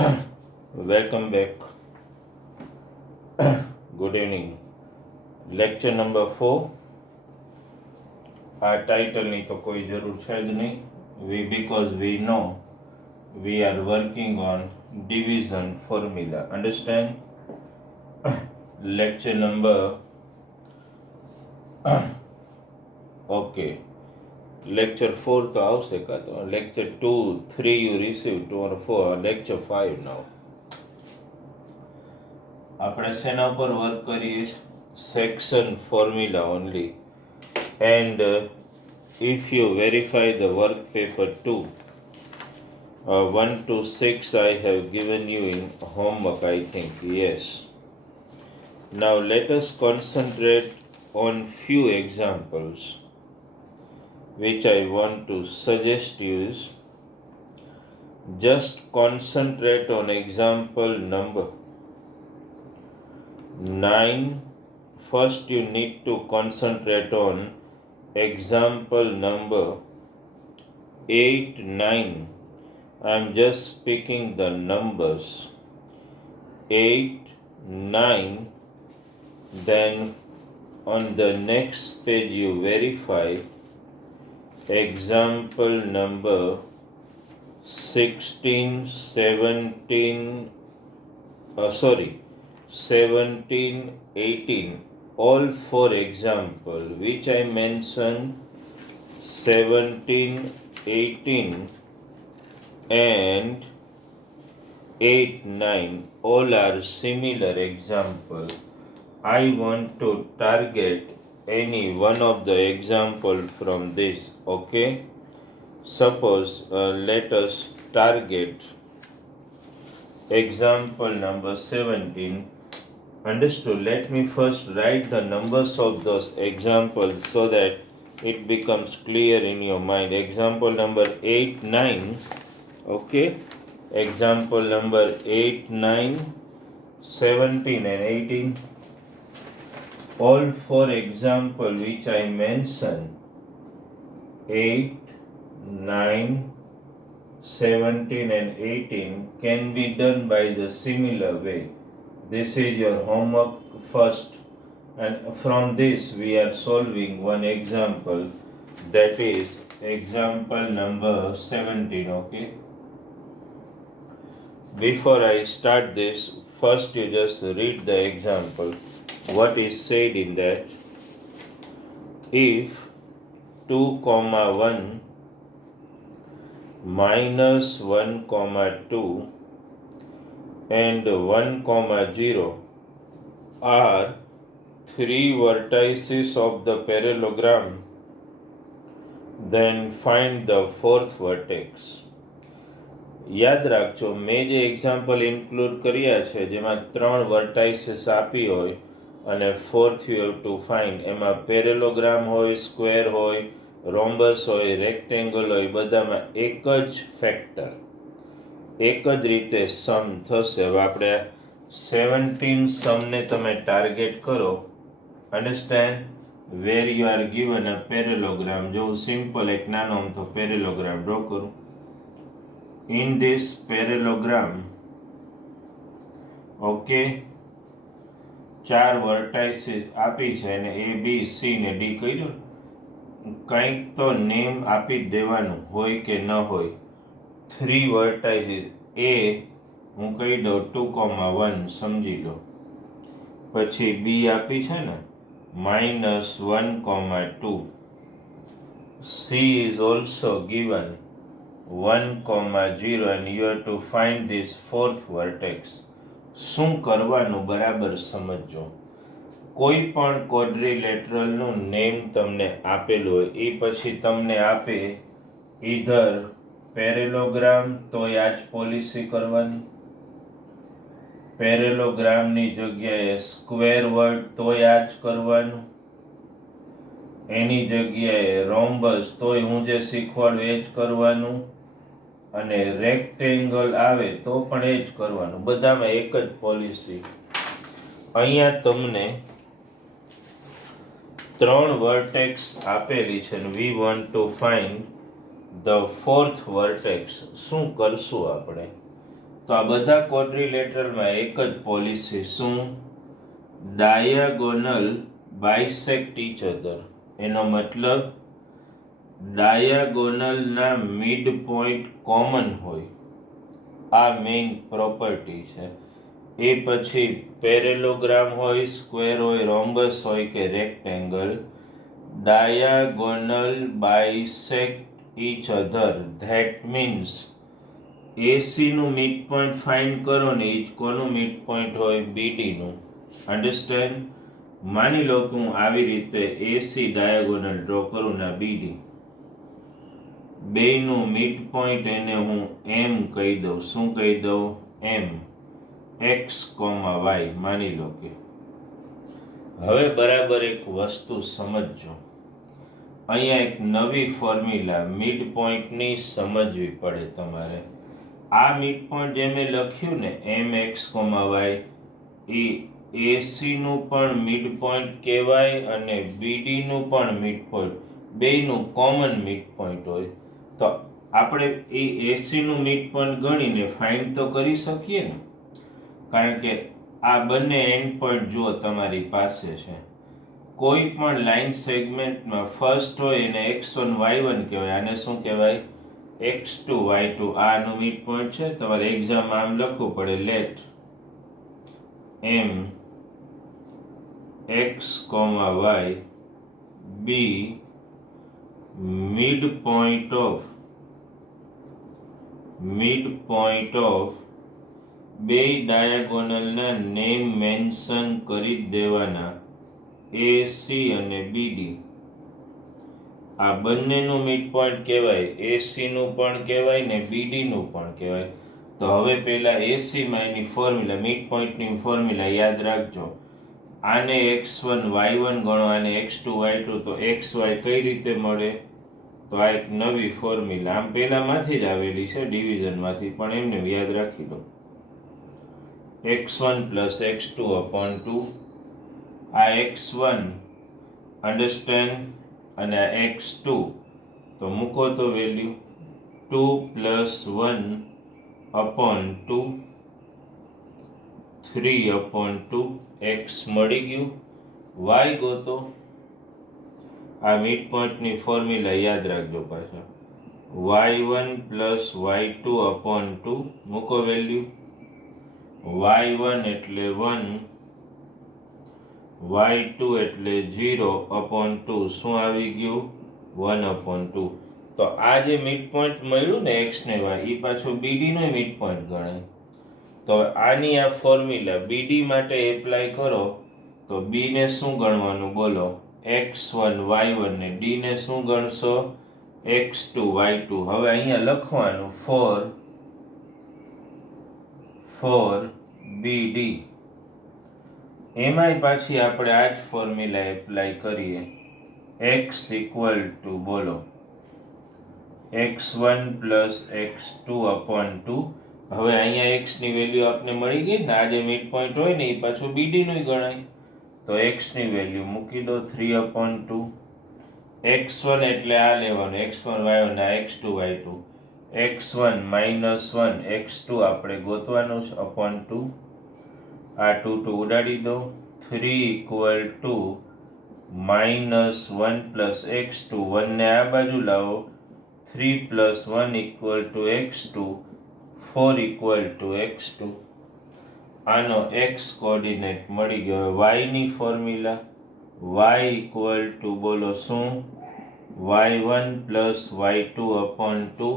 Welcome back. Good evening. Lecture number 4. આ ટાઇટલની તો કોઈ જરૂર છે જ નહીં. Because we know we are working on division formula. Understand? Lecture number okay. Lecture 4 તો આવશે કાં તો lecture 2, 3 you received, or 4, lecture 5 now. આપણે શેના પર વર્ક કરીએ? Section formula only. And if you verify the work paper 2, 1 to 6 I have given you in homework, I think. Yes. Now let us concentrate on few examples which I want to suggest you is just concentrate on example number 9. First you need to concentrate on example number 8, 9. I am just speaking the numbers 8, 9. Then on the next page you verify example number 16, 17, 18. All four example which I mentioned 17, 18 and 8, 9 all are similar example. I want to target any one of the example from this. Okay, suppose let us target example number 17. Understood? Let me first write the numbers of those examples so that it becomes clear in your mind. Example number 8, 9. Okay, example number 8, 9, 17 and 18. All four example which I mentioned 8, 9, 17 and 18 can be done by the similar way. This is your homework first, and from this we are solving one example, that is example number 17. Okay, before I start this, first you just read the example. What is said in that? If 2, 1 minus 1, 2 and 1, 0 are three vertices of the parallelogram, then find the fourth vertex. યાદ રાખજો, મેં જે example include કર્યા છે જેમાં 3 વર્ટાઇસીસ આપી હોય અને fourth you have to find, એમાં પેરેલોગ્રામ હોય, સ્ક્વેર હોય, રોમ્બસ હોય, રેક્ટેંગલ હોય, બધામાં એક જ ફેક્ટર, એક જ રીતે સમ થશે. હવે આપણે 17 સમને તમે ટાર્ગેટ કરો. Understand? Where you are given a parallelogram. જો હું સિમ્પલ એક નાનો અમથો પેરેલોગ્રામ ડ્રો કરું. In this parallelogram, okay, 4 vertices આપી છે અને A, B, C ને D કર્યું. કંઈક તો નેમ આપી જ દેવાનું હોય કે ન હોય. 3 વર્ટાઇસીસ A હું કહી દઉં 2, 1 સમજી લો. પછી B આપી છે ને -1, 2. C is also given 1, 0 and you have to find this fourth vertex. શું કરવાનું બરાબર સમજો. કોઈ પણ ક્વોડ્રિલેટરલનું નેમ તમને આપેલું હોય એ પછી તમને આપે ઈધર પેરેલોગ્રામ, તો આ જ પોલિસી કરવાની. પેરેલોગ્રામની જગ્યાએ સ્ક્વેર વર્ડ, તોય આ જ કરવાનું. એની જગ્યાએ રોમ્બસ, તોય હું જે શીખવાડું એ જ કરવાનું. અને રેક્ટેંગલ આવે તો પણ એ જ કરવાનું. બધામાં એક જ પોલિસી. અહીંયા તમને 3 વર્ટેક્સ આપેલી છે અને we want to find the fourth vertex. શું કરશું આપણે? તો આ બધા ક્વોડ્રિલેટરલમાં એક જ પોલિસી, શું? Diagonal bisect each other. એનો મતલબ ડાયાગોનલના મિડ પોઈન્ટ કોમન હોય. આ મેઇન પ્રોપર્ટી છે. એ પછી પેરેલોગ્રામ હોય, સ્ક્વેર હોય, રોમ્બસ હોય કે rectangle, diagonal bisect each other. That means AC નું મિડ પોઈન્ટ ફાઇન્ડ કરો ને, એ કોનું મિડ પોઈન્ટ હોય? BD નું. અન્ડરસ્ટેન્ડ? માની લો કે હું આવી રીતે AC ડાયાગોનલ ડ્રો કરું ને BD, બેયનું મિડ પોઈન્ટ એને હું M કહી દઉં. શું કહી દઉં? M. x, y માની લો કે. હવે બરાબર એક વસ્તુ સમજજો. અહીંયા એક નવી ફોર્મ્યુલા મિડ પોઈન્ટની સમજવી પડે તમારે. આ મિડ પોઈન્ટ જે મેં લખ્યું ને mx, y, એ AC નું પણ મિડ પોઈન્ટ કહેવાય અને BD નું પણ મિડ પોઈન્ટ, બેયનું કોમન મિડ પોઈન્ટ હોય. તો આપણે એ AC નું મિડ પોઈન્ટ ગણીને ફાઇન્ડ તો કરી શકીએ ને, કારણ કે આ બંને એન્ડ પોઈન્ટ જુઓ તમારી પાસે છે. કોઈ પણ લાઇન સેગમેન્ટમાં ફર્સ્ટ હોય એને x1 y1 કહેવાય. આને શું કહેવાય? x2 y2. આનું મિડ પોઈન્ટ છે. તમારે એક્ઝામમાં આમ લખવું પડે, late m x, y be midpoint of બે ડાયાગોનલના નેમ મેન્શન કરી દેવાના, AC અને BD. આ બંનેનું મિડ પોઈન્ટ કહેવાય, AC નું પણ કહેવાય ને BD નું પણ કહેવાય. તો હવે પહેલા AC માં એની ફોર્મ્યુલા, મિડ પોઈન્ટની ફોર્મ્યુલા યાદ રાખજો. આને x1 y1 ગણો, આને x2 y2. તો xy કઈ રીતે મળે? તો આ એક નવી ફોર્મ્યુલા, આમ પહેલામાંથી જ આવેલી છે, ડિવિઝનમાંથી, પણ એમને યાદ રાખી દો. x1 plus x2 upon 2. આ x1 અન્ડરસ્ટેન્ડ, અને આ x2 તો મૂકો તો value 2 plus 1 upon 2, 3 upon 2. x મળી ગયું. y ગોતો. આ મિડ પોઈન્ટની ફોર્મ્યુલા યાદ રાખજો પાછા. y1 plus y2 upon 2, મૂકો વેલ્યુ. y1 એટલે 1, y2 એટલે 0 upon 2. શું આવી ગયું? 1 upon 2. તો આ જે મિડ પોઈન્ટ મળ્યું ને x ને y, એ પાછું BD નો મિડ પોઈન્ટ ગણાય. તો આની આ ફોર્મ્યુલા BD માટે એપ્લાય કરો તો B ને શું ગણવાનું બોલો? x1 y1 ને D ને શું ગણશો? x2 y2. હવે અહીંયા લખવાનું for BD. એમાંય પાછી આપણે આ જ ફોર્મ્યુલા એપ્લાય કરીએ. x ઇક્વલ ટુ બોલો x1 plus x2 upon 2. હવે અહીંયા x ની વેલ્યુ આપને મળી ગઈ ને, આ જે મિડ પોઈન્ટ હોય ને એ પાછું BD નું ગણાય. તો x ની વેલ્યુ મૂકી દો 3 upon 2. x1 એટલે આ લેવાનું, x1 y1, આ x2 y2. x1 minus 1, x2 આપણે ગોતવાનું છે upon 2. આ 2 ઉડાડી દો. 3 equal to minus 1 plus x2. 1 ને આ બાજુ લાવો. 3 plus 1 equal to x2. 4 equal to x2. આનો x કોઓર્ડિનેટ મળી ગયો. y ની ફોર્મ્યુલા y equal to બોલો શું? y1 plus y2 upon 2.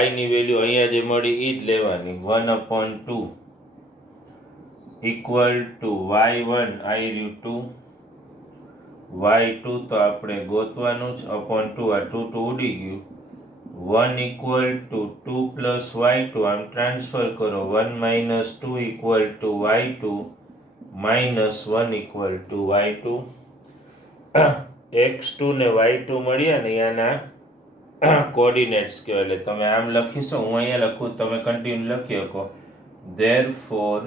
y ની વેલ્યુ અહીંયા જે મળી એ જ લેવાની, 1 upon 2 equal to y1 I રહ્યું 2, y2 તો આપણે ગોતવાનું જ upon 2. આ 2 ઉડી ગયું. 1 equal to 2 plus y2. આમ ટ્રાન્સફર કરો. 1 minus 2 equal to y2 minus 1 equal to y2. x2 ને y2 મળ્યા ને આના કોઓર્ડિનેટ્સ કહેવાય. એટલે તમે આમ લખીશો, હું અહીંયા લખું, તમે કન્ટિન્યુ લખી શકો. Therefore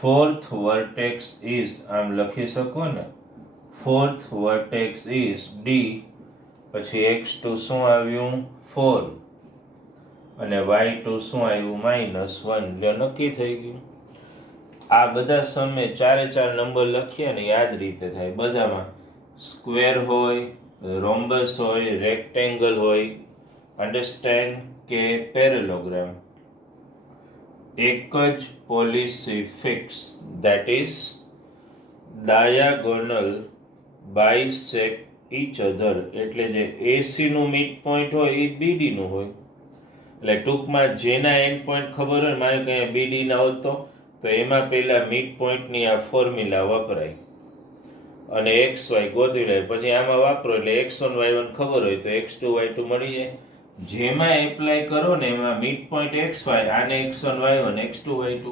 fourth vertex is, આમ લખી શકો ને, fourth vertex is D. પછી x2 શું આવ્યું? 4. અને y2 શું આવ્યું -1, એટલે નક્કી થઈ ગયું. આ બધા સમે ચારે ચાર નંબર લખીએ ને યાદ રીતે થાય. બધામાં સ્ક્વેર હોય, રોમ્બસ હોય, રેક્ટેંગલ હોય, અન્ડરસ્ટેન્ડ કે પેરેલોગ્રામ, એક જ policy fix, that is diagonal bisect each other. એટલે જે AC નું મિડ પોઈન્ટ હોય એ BD નું હોય. એટલે ટૂંકમાં જેના એન્ડ પોઈન્ટ ખબર હોય, મારે કંઈ BD ના હોત તો એમાં પહેલા મિડ પોઈન્ટની આ ફોર્મ્યુલા વપરાય અને XY ગોતી લે. પછી આમાં વાપરો એટલે x1 y1 ખબર હોય તો x2 y2 મળી જાય. જેમાં એપ્લાય કરો ને એમાં મિડ પોઈન્ટ XY, આને x1 y1, x2 y2.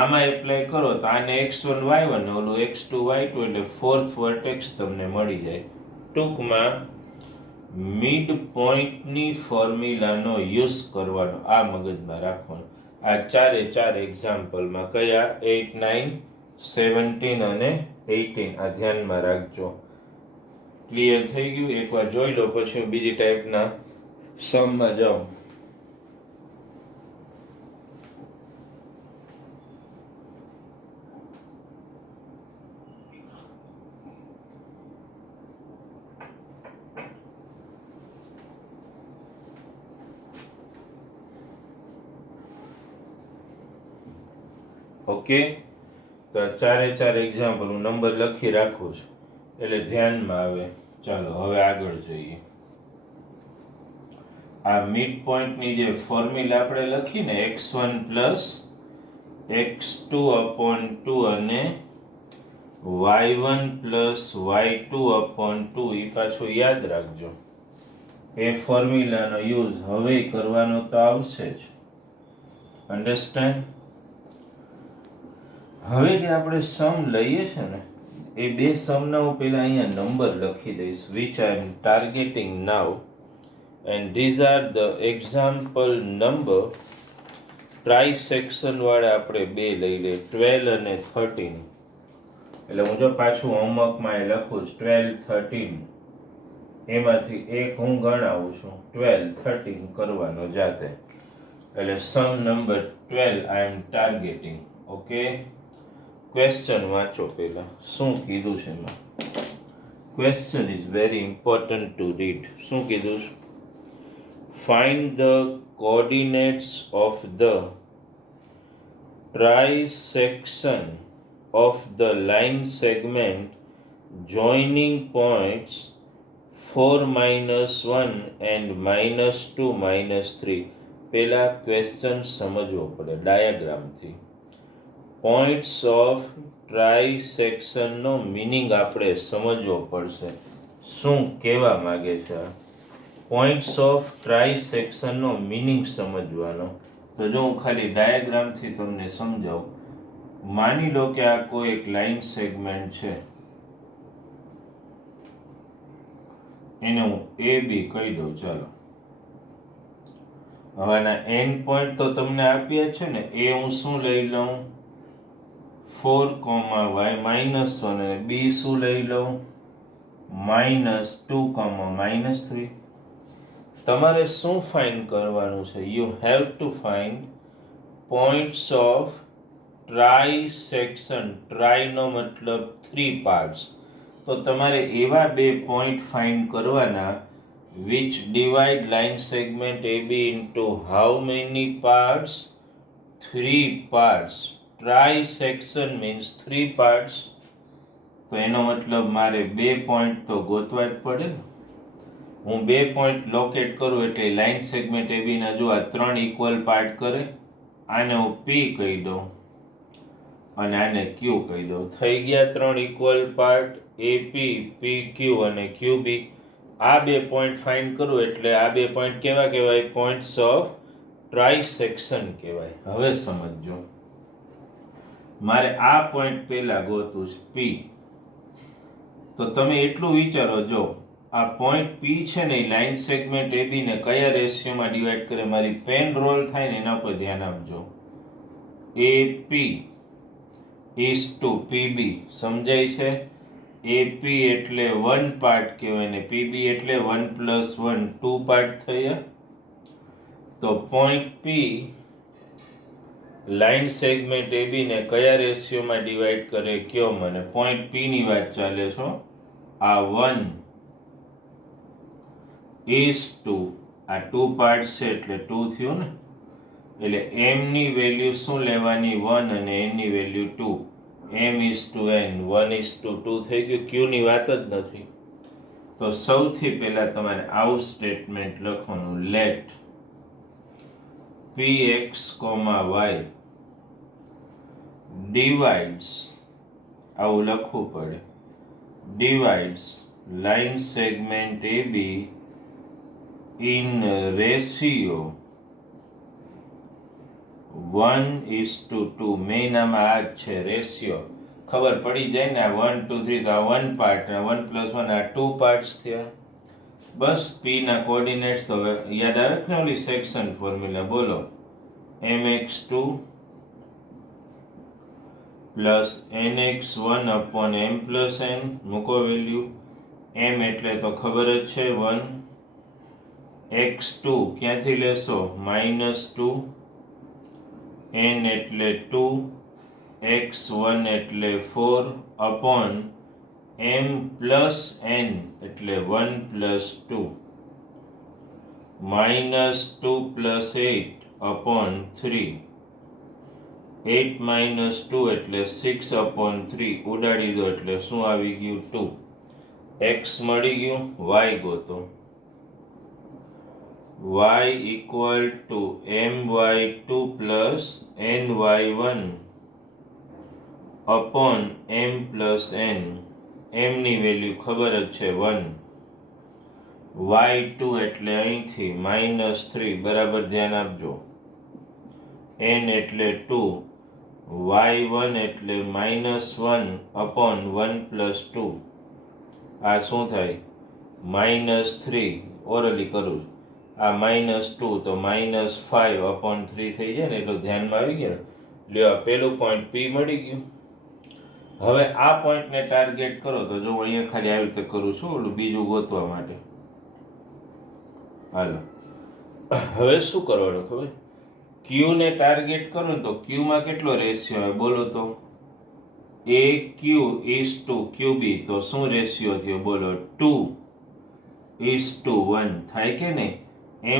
આમાં એપ્લાય કરો તો આને x1 y1, ઓલું x2 y2, એટલે ફોર્થ વર્ટેક્સ તમને મળી જાય. ટૂંકમાં મિડ પોઈન્ટની ફોર્મ્યુલાનો યુઝ કરવાનો, આ મગજમાં રાખવાનું. આ ચારે ચાર એક્ઝામ્પલમાં કયા 8, 9, 17 અને 18 આ ધ્યાનમાં રાખજો. ક્લિયર થઈ ગયું? એકવાર જોઈ લો પછી હું બીજી ટાઈપના સમમાં જાઉં. ઓકે, તો આ ચારે ચાર એક્ઝામ્પલ હું નંબર લખી રાખું છું એટલે ધ્યાનમાં આવે. ચાલો હવે આગળ જોઈએ. આ મિડ પોઈન્ટની જે ફોર્મ્યુલા આપણે લખીને x1 પ્લસ x2 અપોન 2 અને y1 પ્લસ y2 અપોન 2, એ પાછું યાદ રાખજો. એ ફોર્મ્યુલાનો યુઝ હવે કરવાનો તો આવશે જ. અન્ડરસ્ટેન્ડ? હવે જે આપણે સમ લઈએ છે ને એ બે સમના હું પહેલા અહીંયા નંબર લખી દઈશ, which I am targeting now, and these are the example number. ટ્રાઇસેક્શન વાળા આપણે બે લઈ લે, 12 અને 13. એટલે હું જો પાછું હોમવર્કમાં એ લખું છું 12, 13, એમાંથી એક હું ગણાવું છું, 12, 13 કરવાનો જાતે. એટલે some number 12 I am targeting. Okay, question વાંચો પહેલા શું કીધું છે એમાં. Question is very important to read. શું કીધું છે? Find the coordinates of the trisection of the line segment joining points 4, -1 and -2, -3. પહેલા ક્વેશ્ચન સમજવો પડે ડાયાગ્રામથી. પોઈન્ટ્સ ઓફ ટ્રાઇસેક્શનનો મિનિંગ આપણે સમજવો પડશે. શું કહેવા માંગે છે? પોઈન્ટ્સ ઓફ ટ્રાઇસેક્શનનો મિનિંગ સમજવાનો. તો જો હું ખાલી ડાયાગ્રામથી તમને સમજાવું. માની લો કે આ કોઈ એક લાઈન સેગમેન્ટ છે, એને હું AB કહી દઉં. ચાલો, હવે આના એન્ડ પોઈન્ટ તો તમને આપ્યા છે ને, એ હું શું લઈ લઉં 4, y -1, અને B શું લઈ લઉં -2, -3. તમારે શું ફાઇન્ડ કરવાનું છે? You have to find points of trisection. ટ્રાયનો મતલબ 3 પાર્ટ્સ. તો તમારે એવા બે પોઈન્ટ ફાઇન્ડ કરવાના which divide line segment AB into how many parts? 3 parts. Trisection means 3 parts. તો એનો મતલબ મારે બે પોઈન્ટ તો ગોતવા જ પડે ને. હું બે પોઈન્ટ લોકેટ કરું એટલે લાઇન સેગમેન્ટ AB ના જો આ 3 ઇક્વલ પાર્ટ કરે. આને હું P કહી દઉં અને આને Q કહી દઉં. થઈ ગયા 3 ઇક્વલ પાર્ટ, AP, PQ અને QB. આ બે પોઈન્ટ ફાઇન્ડ કરું એટલે આ બે પોઈન્ટ કેવા કહેવાય? પોઈન્ટ્સ ઓફ ટ્રાઇસેક્શન કહેવાય. હવે સમજો, મારે આ પોઈન્ટ પહેલા ગોતું છે P. તો તમે એટલું વિચારો, જો આ પોઈન્ટ P છે ને એ લાઇન સેગમેન્ટ AB ને કયા રેશિયોમાં ડિવાઈડ કરે? મારી પેન રોલ થાય ને એના પર ધ્યાન આપજો. AP is to PB. સમજાય છે? AP એટલે 1 પાર્ટ કહેવાય ને PB એટલે 1 + 1, 2 પાર્ટ થયા. તો પોઈન્ટ પી લાઇન સેગમેન્ટ એબી ને કયા રેશિયોમાં ડિવાઈડ કરે કયો મને. પોઈન્ટ પી ની વાત ચાલે છો. આ 1 is to આ 2 પાર્ટ છે એટલે 2 થયું ને. એટલે m ની વેલ્યુ શું લેવાની 1 અને n ની value 2. m is to n 1 is to 2 થઈ ગયું. q ની વાત જ નથી. તો સૌથી પહેલા તમારે આવું સ્ટેટમેન્ટ લખવાનું, લેટ px, y divides, આવું લખવું પડે, divides line segment AB in ratio 1:2. Main આમાં આ જ છે રેશિયો. ખબર પડી જાય ને, 1 2 3 તો આ 1 પાર્ટ, 1 + 1 આ 2 પાર્ટ્સ થયા. બસ p ના કોઓર્ડિનેટ્સ તો યાદ આવે ને ઓલી સેક્શન ફોર્મ્યુલા. બોલો, mx2 પ્લસ nx1/m + n. મૂકો વેલ્યુ. m એટલે તો ખબર જ છે 1. x2 ક્યાંથી લેશો? -2. n એટલે 2. x1 એટલે 4 અપોન m પ્લસ n એટલે 1 + 2. -2 + 8 અપોન 3. 8 - 2 એટલે 6/3. ઉડાડી દો એટલે શું આવી ગયું? 2. x મળી ગયું. y ગોતો. y = my2 + ny1 upon m + n. m ની વેલ્યુ ખબર જ છે 1. y2 એટલે અહીંથી -3, બરાબર ધ્યાન આપજો. n એટલે 2. y1 એટલે -1 અપોન 1 + 2. આ શું થાય? -3. ઓરલી કરું. આ -2 તો -5/3 થઈ જાય ને, એટલું ધ્યાનમાં આવી ગયા. લ્યો, આ પેલું પોઈન્ટ પી મળી ગયું. હવે આ પોઈન્ટને ટાર્ગેટ કરો. તો જો અહીંયા ખાલી આવી રીતે કરું છું, ઓલું બીજું ગોતવા માટે. હાલો, હવે શું કરવાનું ખબર? ક્યુ ને ટાર્ગેટ કરો ને તો ક્યુ માં કેટલો રેશિયો આવે બોલો તો? AQ is to QB. તો શું રેશિયો થયો બોલો? 2:1 થાય કે નહીં?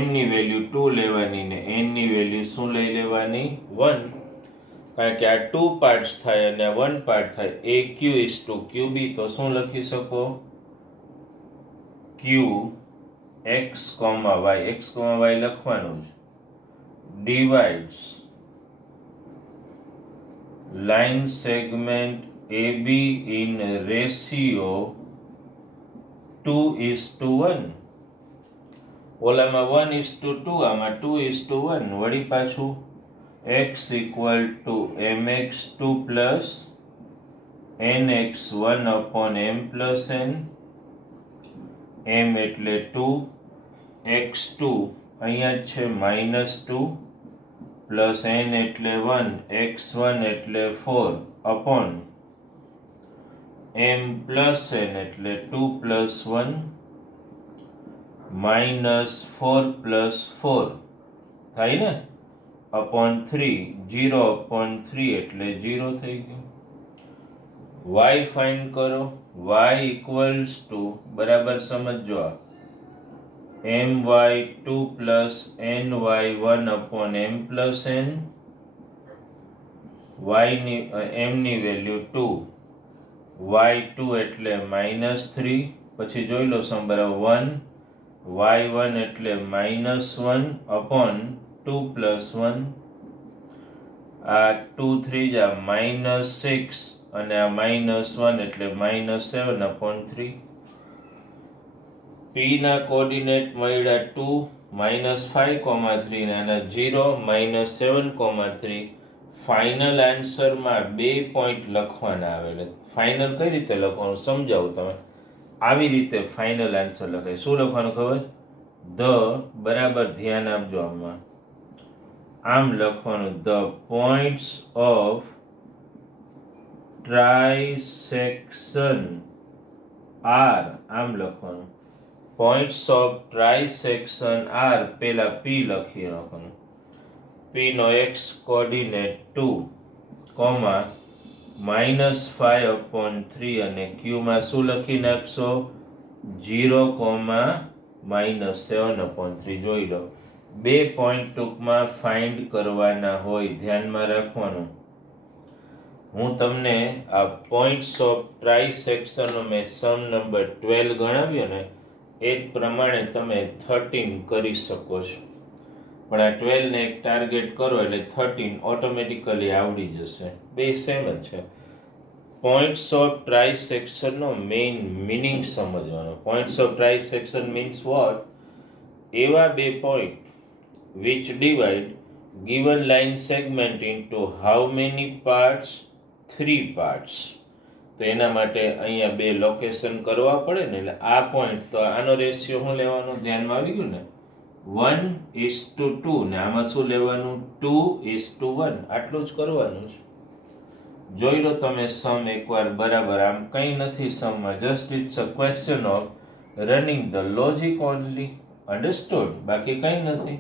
m ની વેલ્યુ 2 લેવાની ને n ની વેલ્યુ શું લઈ લેવાની? 1. કારણ કે આ 2 પાર્ટ્સ થાય અને 1 પાર્ટ થાય. AQ is to QB. તો શું લખી શકો? Q x, y. x, y લખવાનું છે. divides line segment AB in ratio 2:1. ઓલામાં 1:2, આમાં 2:1. વળી પાછું x = mx2 + nx1/m + n. m એટલે 2. x2 અહીંયા જ છે -2 પ્લસ n એટલે 1, x1 એટલે 4 અપોન m પ્લસ n એટલે 2 + 1 -4 + 4 થાય ને, અપોન 3. 0/3 એટલે 0 થઈ ગયું. y ફાઇન્ડ કરો. y = બરાબર સમજો, આ my2 + ny1/m + n. m ની વેલ્યુ 2. y2 એટલે -3. પછી જોઈ લો સમ બરાબર 1. y1 એટલે -1 અપોન 2 + 1. આ 2 3 જા -6 અને આ -1 એટલે -7/3. p ના કોઓર્ડિનેટ મળ્યા 2 -5,3 અને 0 -7,3. ફાઇનલ આન્સરમાં 2 પોઈન્ટ લખવાના આવેલા. ફાઇનલ કઈ રીતે લખવાનું સમજાવું તમે. આવી રીતે ફાઇનલ આન્સર લખાય. શું લખવાનું ખબર? ધ, બરાબર ધ્યાન આપજો આમાં. આમ લખવાનું, ધ પોઈન્ટ્સ ઓફ ટ્રાઇસેક્શન આર. આમ લખવાનું. પોઈન્ટ્સ ઓફ ટ્રાઇસેક્શન આર, પેલા પી લખી નાખવાનું. પી નો એક્સ કોર્ડિનેટ 2, -5/3 અને ક્યુ માં શું લખી નાખશો? 0, -7/3. જોઈ લો, 2 પોઈન્ટ ટૂંકમાં ફાઇન્ડ કરવાના હોય, ધ્યાનમાં રાખવાનું. હું તમને આ પોઈન્ટ્સ ઓફ ટ્રાઇસેક્શનનો મેં સમ નંબર 12 ગણાવ્યો ને, એ જ પ્રમાણે તમે 13 કરી શકો છો. પણ આ 12 ને એક ટાર્ગેટ કરો એટલે 13 ઓટોમેટિકલી આવડી જશે. બે સેમ જ છે. પોઈન્ટ્સ ઓફ ટ્રાઇસેક્શનનો મેઇન મિનિંગ સમજવાનો. Points of trisection means what? એવા બે point which divide given line segment into how many parts? 3 parts. તો એના માટે અહીંયા બે લોકેશન કરવા પડે ને, એટલે આ પોઈન્ટ, તો આનો રેશિયો શું લેવાનો? ધ્યાનમાં આવી ગયું ને, 1:2, ને આમાં શું લેવાનું? 2:1. આટલું જ કરવાનું છે. જોઈ લો તમે સમ એકવાર બરાબર. આમ કંઈ નથી સમમાં, just it's a question of running the logic only. Understood? બાકી કંઈ નથી.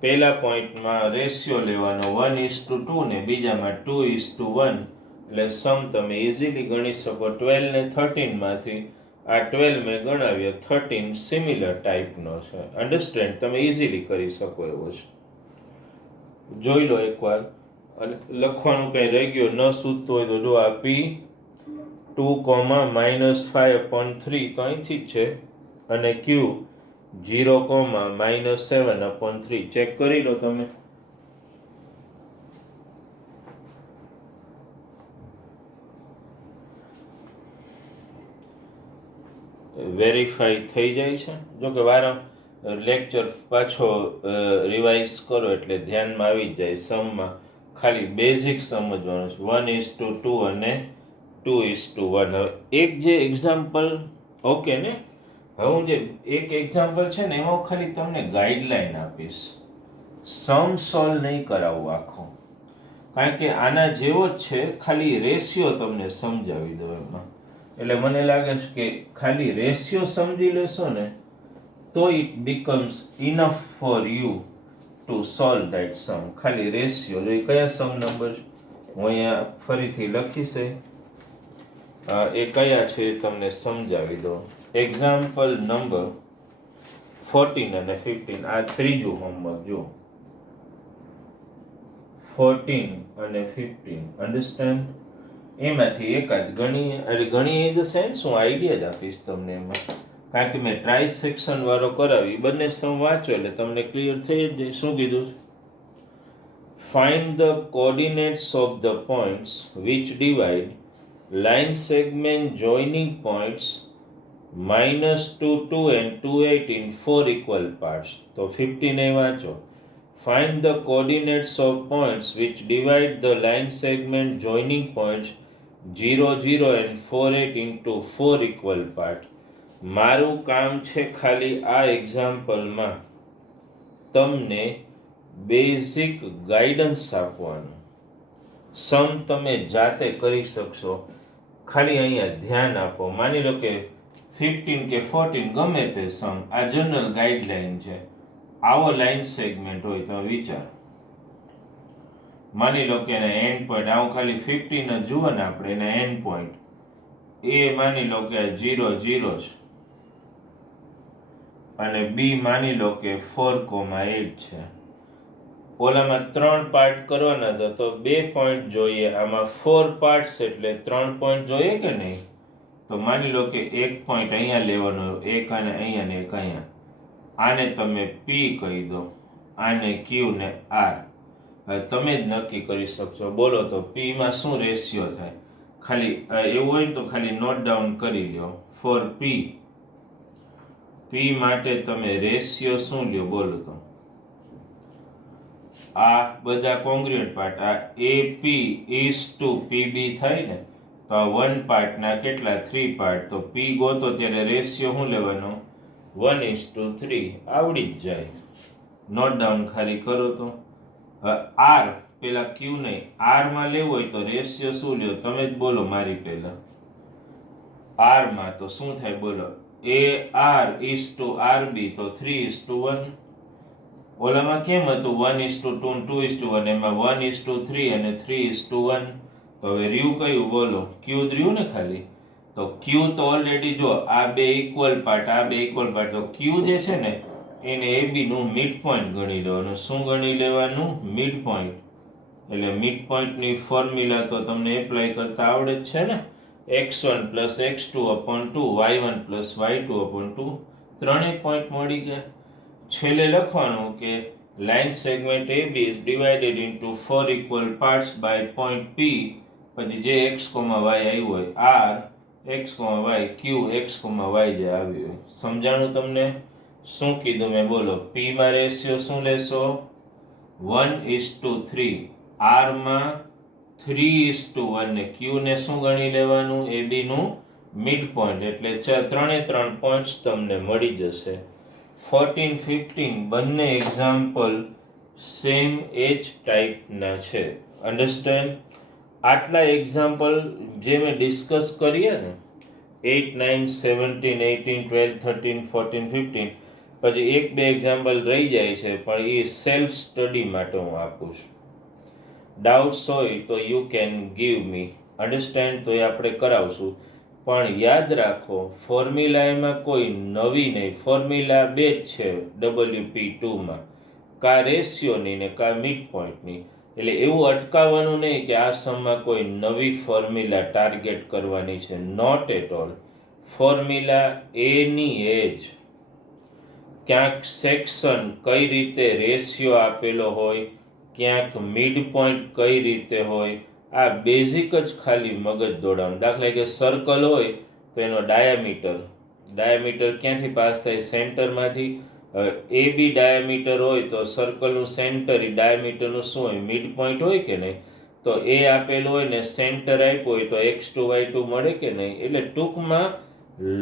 પહેલા પોઈન્ટમાં રેશિયો લેવાનો 1:2 ને બીજામાં 2:1, એટલે સમ તમે ઇઝીલી ગણી શકો. 12 ને 13 માંથી આ 12 મેં ગણાવ્યો, 13 સિમિલર ટાઈપનો છે. અન્ડરસ્ટેન્ડ? તમે ઇઝીલી કરી શકો એવો છે. જોઈ લો એકવાર. અને લખવાનું કંઈ રહી ગયો ન સૂચતું હોય તો જો આ પી 2, -5/3 તો અહીંથી જ છે, અને ક્યુ 0, -7/3. ચેક કરી લો તમે. વેરીફાઈ થઈ જાય છે. જો કે લેક્ચર પાછો રિવાઇઝ કરો એટલે ધ્યાનમાં આવી જ જાય. સમમાં ખાલી બેઝિક સમજવાનું છે. 1:2 અને 2:1. હવે એક જે એક્ઝામ્પલ, ઓકે ને, હવે હું જે એક એક્ઝામ્પલ છે ને એમાં ખાલી તમને ગાઈડલાઈન આપીશ, સમ સોલ્વ નહીં કરાવું આખો, કારણ કે આના જેવો જ છે, ખાલી રેશિયો તમને સમજાવી દો એમાં. એટલે મને લાગે છે કે ખાલી રેશિયો સમજી લેશો ને તો it becomes enough for you to solve that sum. ખાલી રેશિયો જો. કયા સમ નંબર હું અહીંયા ફરીથી લખીશ, એ કયા છે તમને સમજાવી દો. એક્ઝામ્પલ નંબર 14 અને 15. આ ત્રીજું હોમવર્ક. જો 14 અને 15. અન્ડરસ્ટેન્ડ? એમાંથી એકાદ ગણી ઇન ધ સેન્સ હું આઈડિયા જ આપીશ તમને એમાં, કારણ કે મેં ટ્રાઇસેક્શન વાળો કરાવી. બંને સમ વાંચો એટલે તમને ક્લિયર થઈ જ જાય. શું કીધું? Find the coordinates of the points which divide line segment joining points -2, 2 and 2, 8 in 4 equal parts. તો 15 એ વાંચો. Find the coordinates of points which divide the line segment joining points 0, 0 and 4, 8 into 4 equal parts. મારું કામ છે ખાલી આ એક્ઝામ્પલમાં તમને basic guidance આપવાનું. સમ તમે જાતે કરી શકશો, ખાલી અહીંયા ધ્યાન આપો. માની લો કે 15 કે 14 ગમે તે સમ, આ જનરલ ગાઈડલાઈન છે. આવો લાઇન સેગમેન્ટ હોય તો વિચાર, માની લો કે એના એન્ડ પોઈન્ટ, આવું ખાલી 15 જ જુઓ ને આપણે, એના એન્ડ પોઈન્ટ એ માની લો કે 0, 0 છે, અને બી માની લો કે 4,8 છે. ઓલામાં 3 પાર્ટ કરવાના હતા તો 2 પોઈન્ટ જોઈએ, આમાં 4 પાર્ટ્સ એટલે 3 પોઈન્ટ જોઈએ કે નહીં? તો માની લો કે એક પોઈન્ટ અહીંયા લેવાનો, એક અને અહીંયા ને એક અહીંયા. આને તમે પી કહી દો, આને ક્યુ ને આર. હવે તમે જ નક્કી કરી શકશો. બોલો તો પી માં શું રેશિયો થાય? ખાલી એવું હોય તો ખાલી નોટ ડાઉન કરી લ્યો. ફોર પી માટે તમે રેશિયો શું લ્યો? બોલો તો. આ બધા કોંગ્રુએન્ટ પાર્ટ, આ એ પી ઇઝ ટુ પીબી થાય ને, તો આ 1 પાર્ટના કેટલા? 3 પાર્ટ. તો પી ગોતો ત્યારે રેશિયો શું લેવાનો? 1:3. આવડી જ જાય. નોટ ડાઉન ખાલી કરો તો. આર પેલા ક્યુ નહીં, આર માં લેવું હોય તો રેશિયો શું લ્યો? તમે જ બોલો મારી પહેલા. આર માં તો શું થાય? બોલો. AR:RB તો 3:1. ઓલામાં કેમ હતું 1:2 અને 2:1, એમાં 1:3 અને 3:1. તો હવે રહ્યું કયું બોલો? ક્યુ જ રહ્યું ને ખાલી. તો ક્યુ તો ઓલરેડી જો આ બે ઇક્વલ પાર્ટ, તો ક્યુ જે છે ને એને AB નું મિડ પોઈન્ટ ગણી લેવાનું. શું ગણી લેવાનું? Mid point. એટલે મિડ પોઈન્ટની ફોર્મ્યુલા તો તમને એપ્લાય કરતા આવડે જ છે ને. x1 + x2/2 y1 + y2/2. ત્રણેય પોઈન્ટ મળી ગયા. છેલ્લે લખવાનું કે line segment AB is divided into 4 equal parts by point P. પછી જે x, y આવ્યું હોય R x, y, q x, y જે આવ્યું હોય. સમજાણું તમને? શું કીધું મેં બોલો? P માં રેશિયો શું લેશો? 1:3. R માં 3:1 ને Q ને શું ગણી લેવાનું? AB નું મિડ પોઈન્ટ. એટલે ત્રણ પોઈન્ટ્સ તમને મળી જશે. 14, 15 બંને એક્ઝામ્પલ સેમ એજ ટાઈપના છે. અન્ડરસ્ટેન્ડ? આટલા એક્ઝામ્પલ જે મેં ડિસ્કસ કરીએ ને 8, 9, 17, 18, 12, 13, 14, 15, પછી એક બે એક્ઝામ્પલ રહી જાય છે, પણ એ સેલ્ફ સ્ટડી માટે હું આપું છું. ડાઉટ્સ હોય તો you can give me. Understand? તો એ આપણે કરાવશું. પણ યાદ રાખો, ફોર્મ્યુલા એમાં કોઈ નવી નહીં. ફોર્મ્યુલા બે જ છે WP2માં, કા રેશિયોની ને કા મિડ પોઈન્ટની. એટલે એવું અટકાવવાનું નહીં કે આ સમમાં કોઈ નવી ફોર્મ્યુલા ટાર્ગેટ કરવાની છે. Not at all. ફોર્મ્યુલા એની એજ. ક્યાંક સેક્શન કઈ રીતે રેશિયો આપેલો હોય, ક્યાંક મિડ પોઈન્ટ કઈ રીતે હોય, આ બેઝિક જ ખાલી મગજ દોડાવવાનું. દાખલા કે સર્કલ હોય તો એનો ડાયામીટર ક્યાંથી પાસ થાય? સેન્ટરમાંથી. AB ડાયામીટર હોય તો સર્કલનું સેન્ટર એ ડાયામીટરનું શું હોય? મિડ પોઈન્ટ હોય કે નહીં? તો એ આપેલું હોય ને સેન્ટર આપ્યું હોય તો x2 y2 મળે કે નહીં? એટલે ટૂંકમાં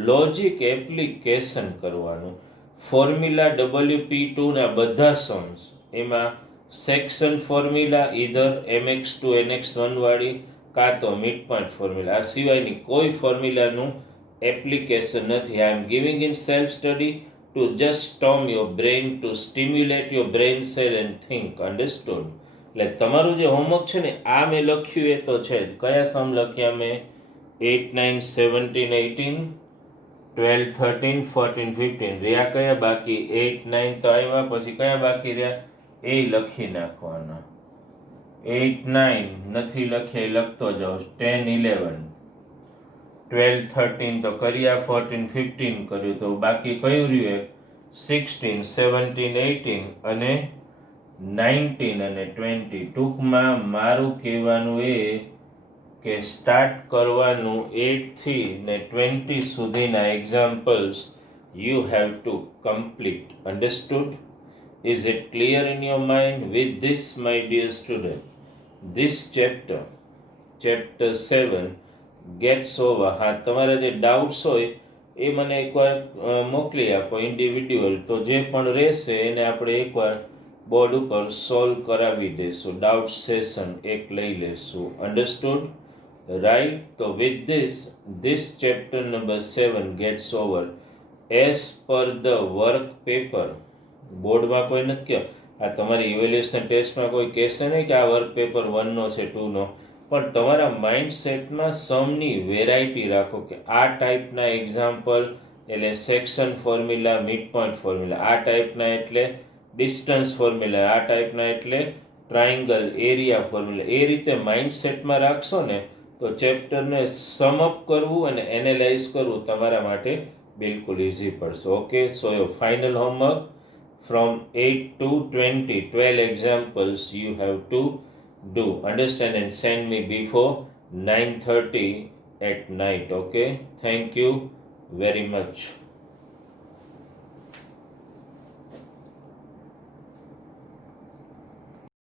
લોજિક એપ્લિકેશન કરવાનું. ફોર્મ્યુલા WP2 ના બધા સમ્સ એમાં section formula either mx2 nx1 વાળી કાં તો મિડ પોઈન્ટ ફોર્મ્યુલા, આ સિવાયની કોઈ ફોર્મ્યુલાનું એપ્લિકેશન નથી. I am giving in self study to just storm your brain, to stimulate your brain cell and think. Understood? એટલે તમારું જે હોમવર્ક છે ને આ મેં લખ્યું એ તો છે જ. કયા સમ લખ્યા મેં? 8, 9, 17, 18, 12, 13, 14, 15. રહ્યા કયા બાકી? 8, 9 તો આવ્યા, પછી કયા બાકી રહ્યા? એ લખી નાખવાના. 8, 9 નથી લખ્યા, લખતો જાઓ. 10, 11, 12, 13 તો કર્યા, 14, 15 કર્યું, તો બાકી કયું રહ્યું? 16, 17, 18 અને 19 અને 20. ટૂંકમાં મારું કહેવાનું એ કે સ્ટાર્ટ કરવાનું 8 થી ને 20 સુધીના examples you have to complete. Understood? Is it clear in your mind? With this, my dear student, this chapter 7 gets over. હા, તમારા જે ડાઉટ્સ હોય એ મને એકવાર મોકલી આપો ઇન્ડિવિડ્યુઅલ, તો જે પણ રહેશે એને આપણે એકવાર બોર્ડ ઉપર સોલ્વ કરાવી દઈશું. ડાઉટ સેશન એક લઈ લેશું. અન્ડરસ્ટુડ? રાઈટ? તો with this chapter number 7 gets over. As per the work paper, બોર્ડમાં કોઈ નથી કહ્યું. આ તમારી ઇવેલ્યુએશન ટેસ્ટમાં કોઈ કહેશે નહીં કે આ વર્ક પેપર 1નો છે 2નો, પણ તમારા માઇન્ડસેટમાં સમની વેરાયટી રાખો કે આ ટાઈપના એક્ઝામ્પલ એટલે section formula, mid point formula, આ ટાઈપના એટલે ડિસ્ટન્સ ફોર્મ્યુલા, આ ટાઈપના એટલે ટ્રાયંગલ એરિયા ફોર્મ્યુલા. એ રીતે માઇન્ડસેટમાં રાખશો ને તો ચેપ્ટરને સમઅપ કરવું અને એનાલાઇઝ કરવું તમારા માટે બિલકુલ ઇઝી પડશે. Okay, so your final homework from 8 to 20, 12 examples you have to do. Understand? And send me before 9:30 at night. Okay, thank you very much.